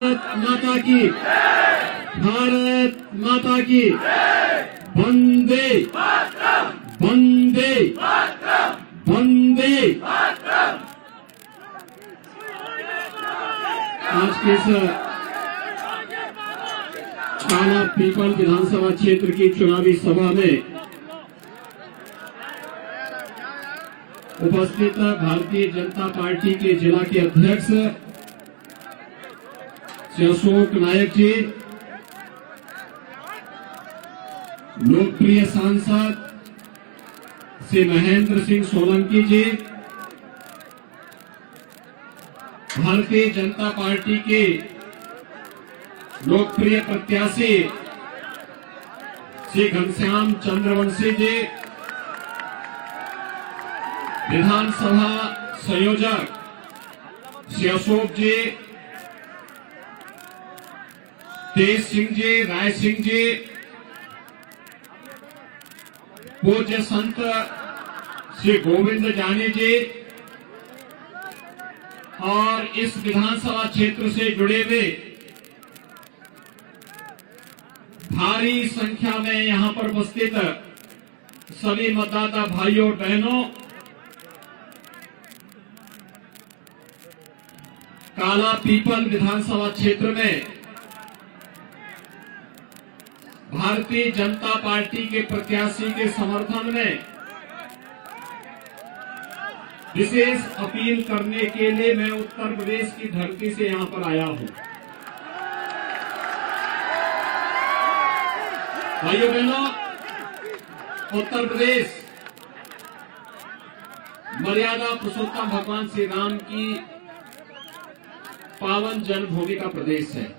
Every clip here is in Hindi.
माता की, भारत माता की, वंदे वंदे वंदे। आज के इस काला पीपल विधानसभा क्षेत्र की चुनावी सभा में उपस्थित भारतीय जनता पार्टी के जिला के अध्यक्ष श्री अशोक नायक जी, लोकप्रिय सांसद श्री महेंद्र सिंह सोलंकी जी, भारतीय जनता पार्टी के लोकप्रिय प्रत्याशी श्री घनश्याम चंद्रवंशी जी, विधानसभा संयोजक श्री अशोक जी, तेज सिंह जी, राय सिंह जी, पूज्य संत श्री गोविंद जानी जी और इस विधानसभा क्षेत्र से जुड़े हुए भारी संख्या में यहां पर उपस्थित सभी मतदाता भाइयों और बहनों, काला पीपल विधानसभा क्षेत्र में भारतीय जनता पार्टी के प्रत्याशी के समर्थन में विशेष अपील करने के लिए मैं उत्तर प्रदेश की धरती से यहां पर आया हूं। भाइयों बहनों, उत्तर प्रदेश मर्यादा पुरुषोत्तम भगवान श्री राम की पावन जन्मभूमि का प्रदेश है।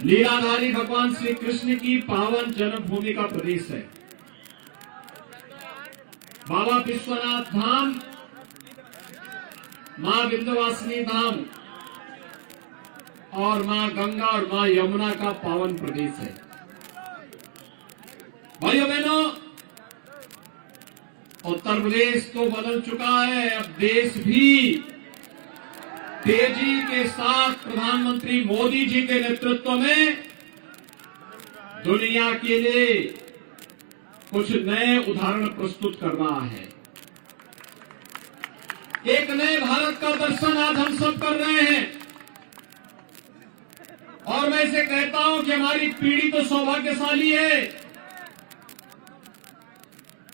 लीलाधारी भगवान श्री कृष्ण की पावन जन्मभूमि का प्रदेश है। बाबा विश्वनाथ धाम, मां विंध्यवासिनी धाम और मां गंगा और मां यमुना का पावन प्रदेश है। भाइयों बहनों, उत्तर प्रदेश तो बदल चुका है, अब देश भी तेजी के साथ प्रधानमंत्री मोदी जी के नेतृत्व में दुनिया के लिए कुछ नए उदाहरण प्रस्तुत कर रहा है। एक नए भारत का दर्शन आज हम सब कर रहे हैं और मैं इसे कहता हूं कि हमारी पीढ़ी तो सौभाग्यशाली है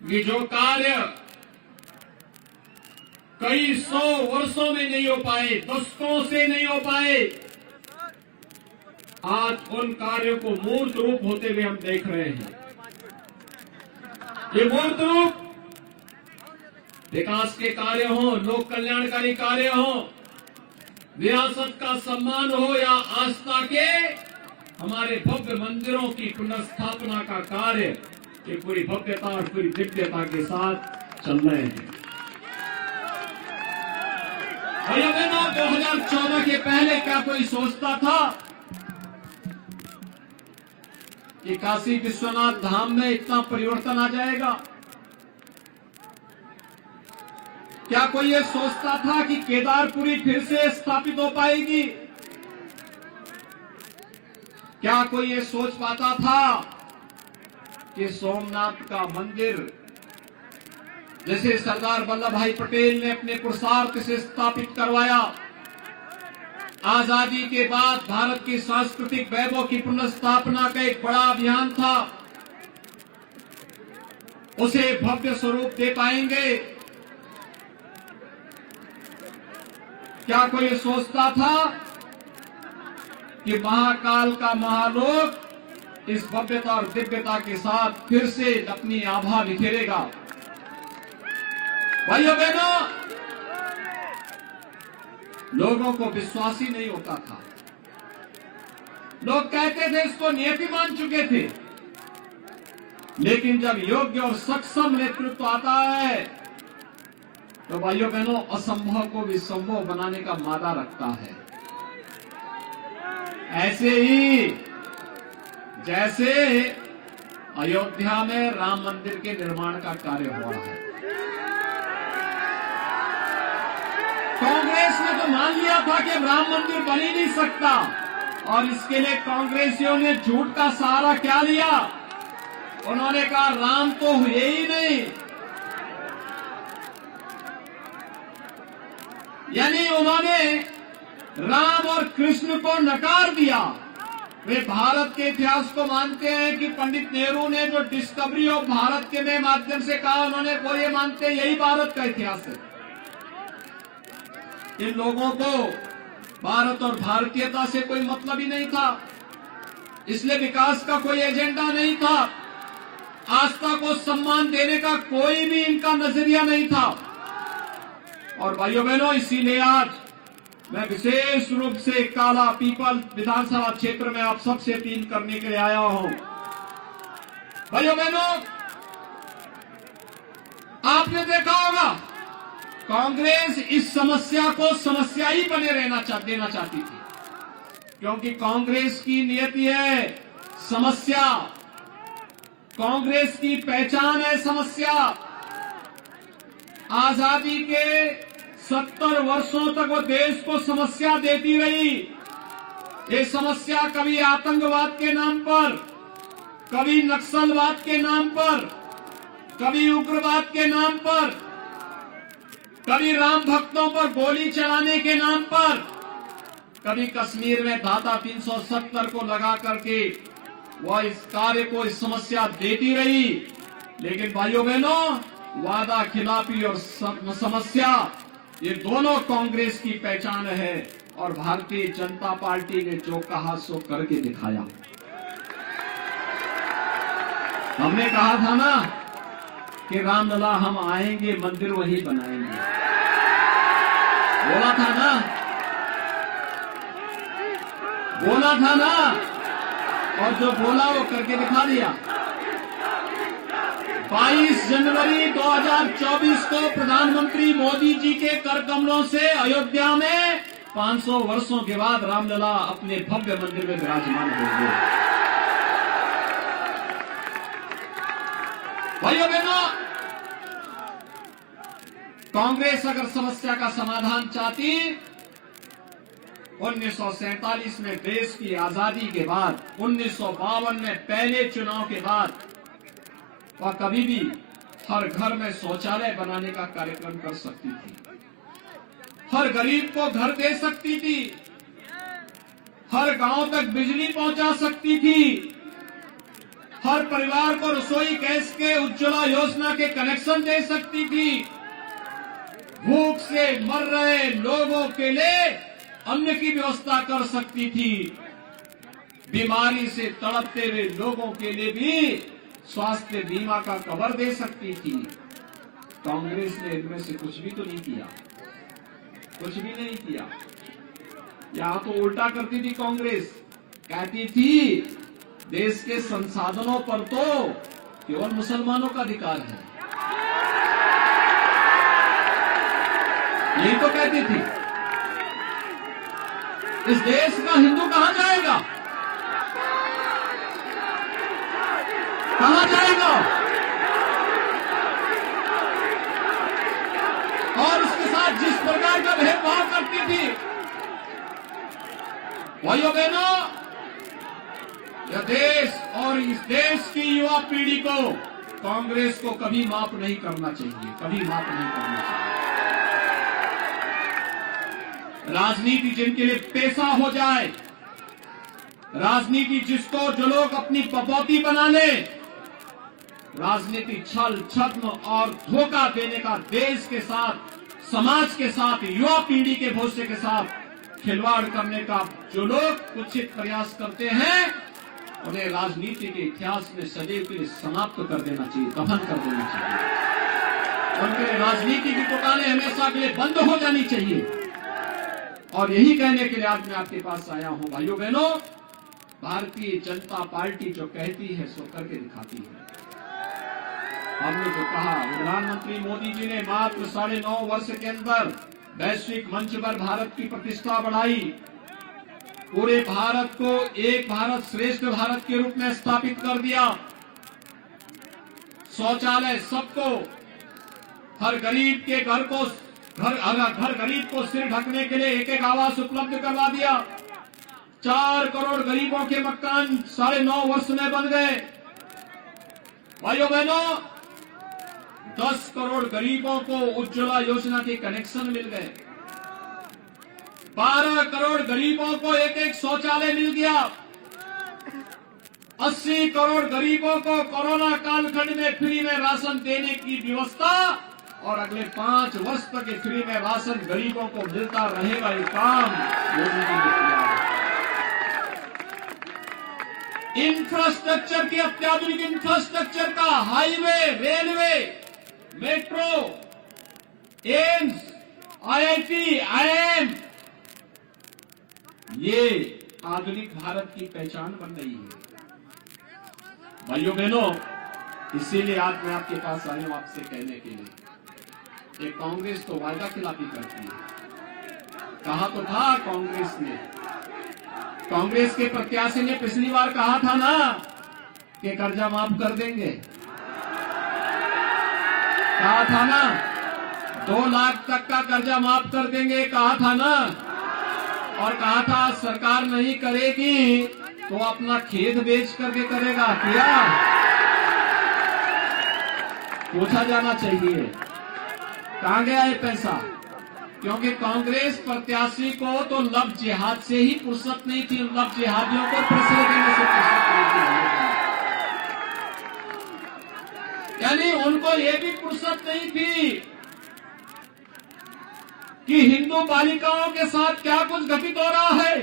कि जो कार्य कई 100 वर्षों में नहीं हो पाए, दशकों से नहीं हो पाए, आज उन कार्यों को मूर्त रूप होते हुए हम देख रहे हैं। ये मूर्त रूप विकास के कार्य हो, लोक कल्याणकारी कार्य हो, विरासत का सम्मान हो या आस्था के हमारे भव्य मंदिरों की पुनर्स्थापना का कार्य, ये पूरी भव्यता और पूरी दिव्यता के साथ चल रहे हैं। भैया बहनों, 2014 के पहले क्या कोई सोचता था कि काशी विश्वनाथ धाम में इतना परिवर्तन आ जाएगा? क्या कोई ये सोचता था कि केदारपुरी फिर से स्थापित हो पाएगी? क्या कोई ये सोच पाता था कि सोमनाथ का मंदिर जैसे सरदार वल्लभ भाई पटेल ने अपने पुरुषार्थ से स्थापित करवाया, आजादी के बाद भारत की सांस्कृतिक वैभव की पुनर्स्थापना का एक बड़ा अभियान था, उसे भव्य स्वरूप दे पाएंगे? क्या कोई सोचता था कि महाकाल का महालोक इस भव्यता और दिव्यता के साथ फिर से अपनी आभा बिखेरेगा? भाइयों बहनों, लोगों को विश्वास ही नहीं होता था। लोग कहते थे इसको नियति मान चुके थे, लेकिन जब योग्य और सक्षम नेतृत्व आता है तो भाइयों बहनों, असंभव को भी संभव बनाने का मादा रखता है। ऐसे ही जैसे अयोध्या में राम मंदिर के निर्माण का कार्य हुआ है, कांग्रेस ने तो मान लिया था कि राम मंदिर बन ही नहीं सकता, और इसके लिए कांग्रेसियों ने झूठ का सहारा क्या लिया? उन्होंने कहा राम तो हुए ही नहीं, यानी उन्होंने राम और कृष्ण को नकार दिया। वे भारत के इतिहास को मानते हैं कि पंडित नेहरू ने जो डिस्कवरी ऑफ भारत के माध्यम से कहा, उन्होंने वो ये मानते हैं यही भारत का इतिहास है। इन लोगों को भारत और भारतीयता से कोई मतलब ही नहीं था, इसलिए विकास का कोई एजेंडा नहीं था, आस्था को सम्मान देने का कोई भी इनका नजरिया नहीं था। और भाइयों बहनों, इसीलिए आज मैं विशेष रूप से काला पीपल विधानसभा क्षेत्र में आप सबसे अपील करने के लिए आया हूं। भाइयों बहनों, आपने देखा होगा कांग्रेस इस समस्या को समस्या ही बने देना चाहती थी, क्योंकि कांग्रेस की नियति है समस्या, कांग्रेस की पहचान है समस्या। आजादी के 70 वर्षों तक वो देश को समस्या देती रही। ये समस्या कभी आतंकवाद के नाम पर, कभी नक्सलवाद के नाम पर, कभी उग्रवाद के नाम पर, कभी राम भक्तों पर गोली चलाने के नाम पर, कभी कश्मीर में धारा 370 को लगा करके वह इस कार्य को, इस समस्या देती रही। लेकिन भाइयों बहनों, वादा खिलाफी और समस्या, ये दोनों कांग्रेस की पहचान है, और भारतीय जनता पार्टी ने जो कहा सो करके दिखाया। हमने कहा था ना कि रामलला हम आएंगे, मंदिर वही बनाएंगे, बोला था ना, बोला था ना, और जो बोला वो करके दिखा दिया। 22 जनवरी 2024 को प्रधानमंत्री मोदी जी के कर कमलों से अयोध्या में 500 वर्षों के बाद रामलला अपने भव्य मंदिर में विराजमान होंगे। भाइयों बहनों, कांग्रेस अगर समस्या का समाधान चाहती, 1947 में देश की आजादी के बाद, 1952 में पहले चुनाव के बाद, वह कभी भी हर घर में शौचालय बनाने का कार्यक्रम कर सकती थी, हर गरीब को घर दे सकती थी, हर गांव तक बिजली पहुंचा सकती थी, हर परिवार को रसोई गैस के उज्ज्वला योजना के कनेक्शन दे सकती थी, भूख से मर रहे लोगों के लिए अन्न की व्यवस्था कर सकती थी, बीमारी से तड़पते हुए लोगों के लिए भी स्वास्थ्य बीमा का कवर दे सकती थी। कांग्रेस ने इनमें से कुछ भी तो नहीं किया, कुछ भी नहीं किया। यहां तो उल्टा करती थी कांग्रेस, कहती थी देश के संसाधनों पर तो केवल मुसलमानों का अधिकार है, यही तो कहती थी। इस देश का हिंदू कहां जाएगा, कहां जाएगा? और उसके साथ जिस प्रकार का भेदभाव करती थी, भाइयों बहनों, यह देश और इस देश की युवा पीढ़ी को कांग्रेस को कभी माफ नहीं करना चाहिए, कभी माफ नहीं करना चाहिए। राजनीति जिनके लिए पेशा हो जाए, राजनीति जिसको जो लोग अपनी बपौती बना ले, राजनीति छल छद्म और धोखा देने का देश के साथ, समाज के साथ, युवा पीढ़ी के भविष्य के साथ खिलवाड़ करने का जो लोग कुत्सित प्रयास करते हैं, उन्हें राजनीति के इतिहास में सदैव के लिए समाप्त कर देना चाहिए, दफन कर देना चाहिए। उनके राजनीति की दुकानें हमेशा के लिए बंद हो जानी चाहिए। और यही कहने के लिए आज मैं आपके पास आया हूं। भाइयों बहनों, भारतीय जनता पार्टी जो कहती है सो करके दिखाती है। हमने जो कहा, प्रधानमंत्री मोदी जी ने मात्र 9.5 वर्ष के अंदर वैश्विक मंच पर भारत की प्रतिष्ठा बढ़ाई, पूरे भारत को एक भारत श्रेष्ठ भारत के रूप में स्थापित कर दिया। शौचालय सबको, हर गरीब के घर को घर गरीब को सिर ढकने के लिए एक आवास उपलब्ध करवा दिया। 4 करोड़ गरीबों के मकान 9.5 वर्ष में बन गए। भाइयों बहनों, 10 करोड़ गरीबों को उज्ज्वला योजना के कनेक्शन मिल गए। 12 करोड़ गरीबों को एक शौचालय मिल गया। 80 करोड़ गरीबों को कोरोना कालखंड में फ्री में राशन देने की व्यवस्था और अगले 5 वर्ष तक फ्री में राशन गरीबों को मिलता रहेगा, ये काम मोदी जी ने किया है। इंफ्रास्ट्रक्चर की अत्याधुनिक इंफ्रास्ट्रक्चर का highway, railway, metro, AIIMS, IIT, IIM, ये आधुनिक भारत की पहचान बन रही है। भाइयों बहनों, इसीलिए आज मैं आपके पास आया हूं आपसे कहने के लिए, ये कांग्रेस तो वायदा खिलाफी करती है। कहा तो था कांग्रेस ने, कांग्रेस के प्रत्याशी ने पिछली बार कहा था ना कि कर्जा माफ कर देंगे, कहा था ना 2 लाख तक का कर्जा माफ कर देंगे, कहा था ना, और कहा था सरकार नहीं करेगी तो अपना खेत बेच करके करेगा। क्या पूछा जाना चाहिए, कहां गया ये पैसा? क्योंकि कांग्रेस प्रत्याशी को तो लव जिहाद से ही फुर्सत नहीं थी, लव जिहादियों को पैसे देने से फुर्सत नहीं थी। यानी उनको ये भी फुर्सत नहीं थी कि हिंदू बालिकाओं के साथ क्या कुछ घटित हो रहा है,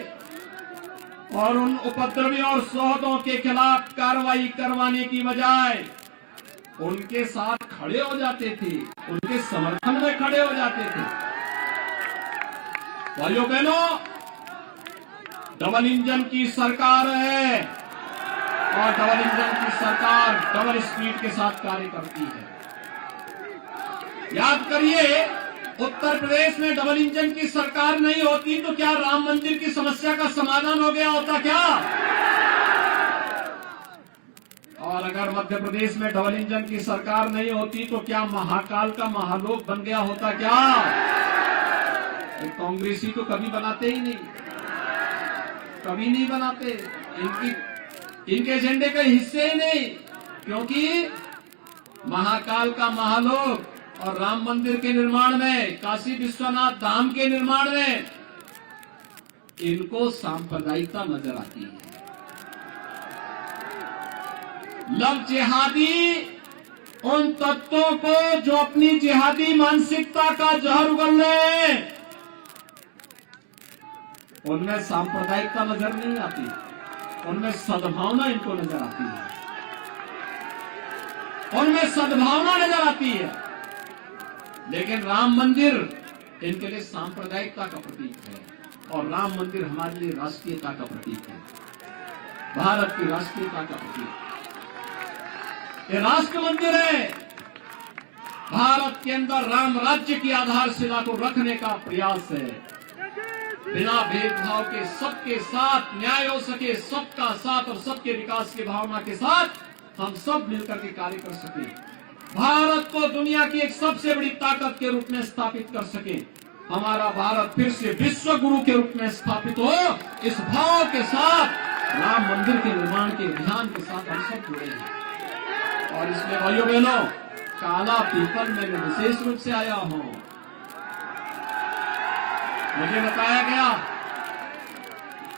और उन उपद्रवी और सौदों के खिलाफ कार्रवाई करवाने की बजाय उनके साथ खड़े हो जाते थे, उनके समर्थन में खड़े हो जाते थे। भाइयों बहनों, डबल इंजन की सरकार है और डबल इंजन की सरकार डबल स्पीड के साथ कार्य करती है। याद करिए, उत्तर प्रदेश में डबल इंजन की सरकार नहीं होती तो क्या राम मंदिर की समस्या का समाधान हो गया होता क्या? और अगर मध्य प्रदेश में डबल इंजन की सरकार नहीं होती तो क्या महाकाल का महालोक बन गया होता क्या? कांग्रेसी तो कभी बनाते ही नहीं, कभी नहीं बनाते, इनके एजेंडे के हिस्से ही नहीं, क्योंकि महाकाल का महालोक और राम मंदिर के निर्माण में, काशी विश्वनाथ धाम के निर्माण में इनको सांप्रदायिकता नजर आती है। लव जिहादी उन तत्वों को जो अपनी जिहादी मानसिकता का जहर उगल रहे हैं, उनमें सांप्रदायिकता नजर नहीं आती, उनमें सद्भावना इनको नजर आती है, उनमें सद्भावना नजर आती है। लेकिन राम मंदिर इनके लिए सांप्रदायिकता का प्रतीक है, और राम मंदिर हमारे लिए राष्ट्रीयता का प्रतीक है, भारत की राष्ट्रीयता का प्रतीक। ये राष्ट्र मंदिर है, भारत के अंदर राम राज्य की आधारशिला को रखने का प्रयास है। बिना भेदभाव के सबके साथ न्याय हो सके, सबका साथ और सबके विकास की भावना के साथ हम सब मिलकर के कार्य कर सके, भारत को दुनिया की एक सबसे बड़ी ताकत के रूप में स्थापित कर सके, हमारा भारत फिर से विश्व गुरु के रूप में स्थापित हो, इस भाव के साथ राम मंदिर के निर्माण के अभियान के साथ हम सब जुड़े हैं। और इसमें भाइयों बहनों, काला पीपल में मैं विशेष रूप से आया हूं। मुझे बताया गया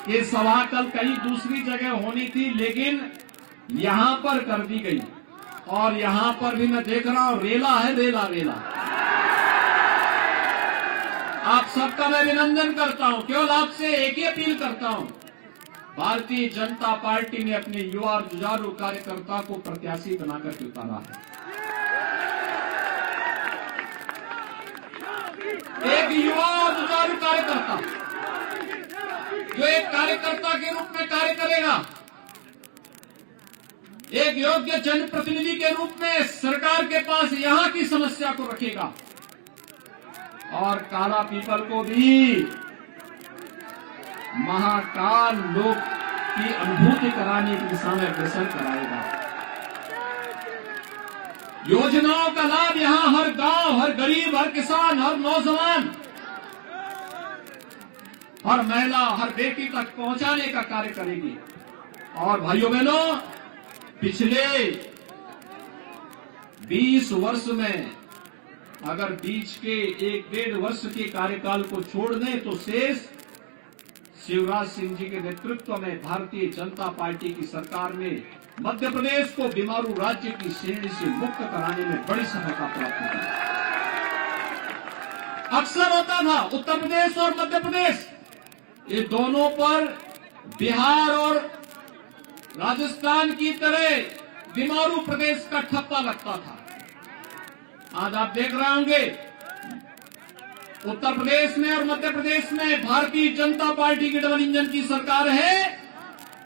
कि सभा कल कहीं दूसरी जगह होनी थी, लेकिन यहां पर कर दी गई, और यहां पर भी मैं देख रहा हूं रेला है, रेला रेला। आप सबका मैं अभिनंदन करता हूं, केवल आपसे एक ही अपील करता हूं, भारतीय जनता पार्टी ने अपने युवा और जुझारू कार्यकर्ता को प्रत्याशी बनाकर के उतारा है। एक युवा और जुझारू कार्यकर्ता जो एक कार्यकर्ता के रूप में कार्य करेगा, एक योग्य जनप्रतिनिधि के रूप में सरकार के पास यहां की समस्या को रखेगा, और काला पीपल को भी महाकाल लोक की अनुभूति कराने की दिशा में अग्रसर कराएगा। योजनाओं का लाभ यहां हर गांव, हर गरीब, हर किसान, हर नौजवान, हर महिला, हर बेटी तक पहुंचाने का कार्य करेगी। और भाइयों बहनों, पिछले 20 वर्ष में अगर बीच के 1-1.5 वर्ष के कार्यकाल को छोड़ दें तो शेष शिवराज सिंह जी के नेतृत्व में भारतीय जनता पार्टी की सरकार ने मध्य प्रदेश को बीमारू राज्य की श्रेणी से मुक्त कराने में बड़ी सफलता प्राप्त की। अक्सर होता था उत्तर प्रदेश और मध्य प्रदेश, ये दोनों पर बिहार और राजस्थान की तरह बीमारू प्रदेश का ठप्पा लगता था। आज आप देख रहे होंगे उत्तर प्रदेश में और मध्य प्रदेश में भारतीय जनता पार्टी की डबल इंजन की सरकार है।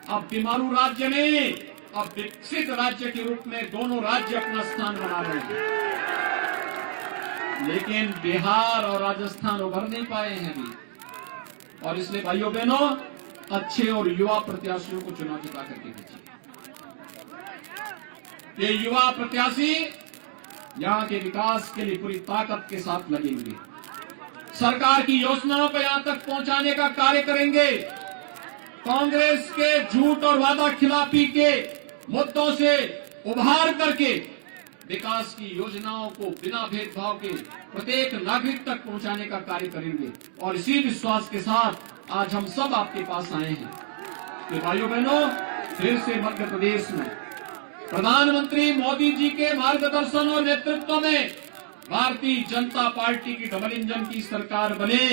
अब बीमारू राज्य में अब विकसित राज्य के रूप में दोनों राज्य अपना स्थान बना रहे हैं, लेकिन बिहार और राजस्थान उभर नहीं पाए हैं अभी। और इसलिए भाइयों बहनों, अच्छे और युवा प्रत्याशियों को चुनाव जिता करके भेजिए। ये युवा प्रत्याशी यहां के विकास के लिए पूरी ताकत के साथ लगेंगे, सरकार की योजनाओं को यहां तक पहुंचाने का कार्य करेंगे, कांग्रेस के झूठ और वादा खिलाफी के मुद्दों से उभार करके विकास की योजनाओं को बिना भेदभाव के प्रत्येक नागरिक तक पहुंचाने का कार्य करेंगे। और इसी विश्वास के साथ आज हम सब आपके पास आए हैं कि भाइयों बहनों, फिर से मध्य प्रदेश में प्रधानमंत्री मोदी जी के मार्गदर्शन और नेतृत्व में भारतीय जनता पार्टी की डबल इंजन की सरकार बने।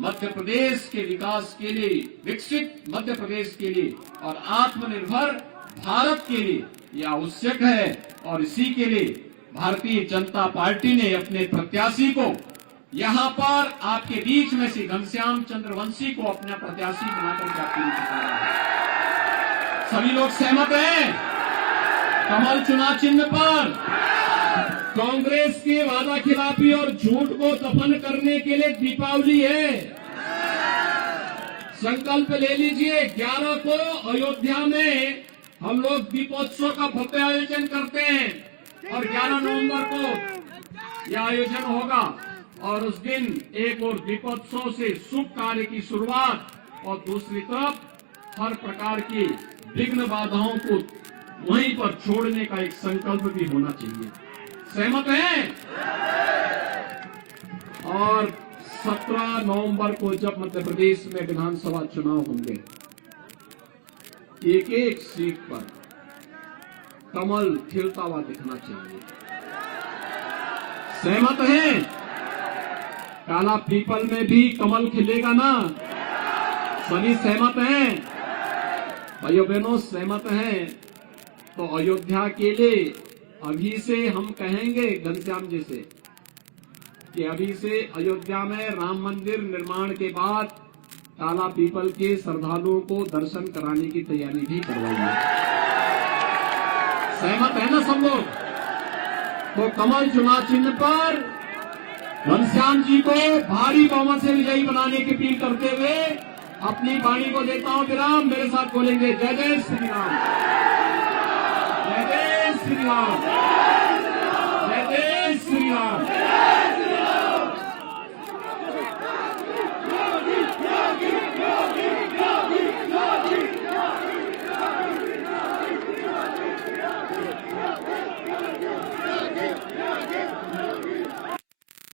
मध्य प्रदेश के विकास के लिए, विकसित मध्य प्रदेश के लिए और आत्मनिर्भर भारत के लिए यह आवश्यक है। और इसी के लिए भारतीय जनता पार्टी ने अपने प्रत्याशी को यहां पर आपके बीच में से घनश्याम चंद्रवंशी को अपना प्रत्याशी बनाकर के आपके बीच उतारा है। सभी लोग सहमत हैं? कमल चुनाव चिन्ह पर कांग्रेस के वादा खिलाफी और झूठ को दफन करने के लिए दीपावली है। संकल्प ले लीजिए, 11 को अयोध्या में हम लोग दीपोत्सव का भव्य आयोजन करते हैं और 11 नवंबर को यह आयोजन होगा। और उस दिन एक और दीपोत्सव से शुभ कार्य की शुरुआत और दूसरी तरफ हर प्रकार की विघ्न बाधाओं को वहीं पर छोड़ने का एक संकल्प भी होना चाहिए। सहमत हैं? और 17 नवंबर को जब मध्य प्रदेश में विधानसभा चुनाव होंगे, एक एक सीट पर कमल खिलता हुआ दिखना चाहिए। सहमत हैं? काला पीपल में भी कमल खिलेगा ना? सभी सहमत हैं? भाइयों बहनों, सहमत हैं तो अयोध्या के लिए अभी से हम कहेंगे घनश्याम जी से कि अभी से अयोध्या में राम मंदिर निर्माण के बाद काला पीपल के श्रद्धालुओं को दर्शन कराने की तैयारी भी करवाइए। सहमत है ना सब लोग? तो कमल चुनाव चिन्ह पर घनश्याम जी को भारी बहुमत से विजयी बनाने की अपील करते हुए अपनी वाणी को देता हूं विराम। मेरे साथ बोलेंगे जय जय श्री राम, जय जय श्री राम।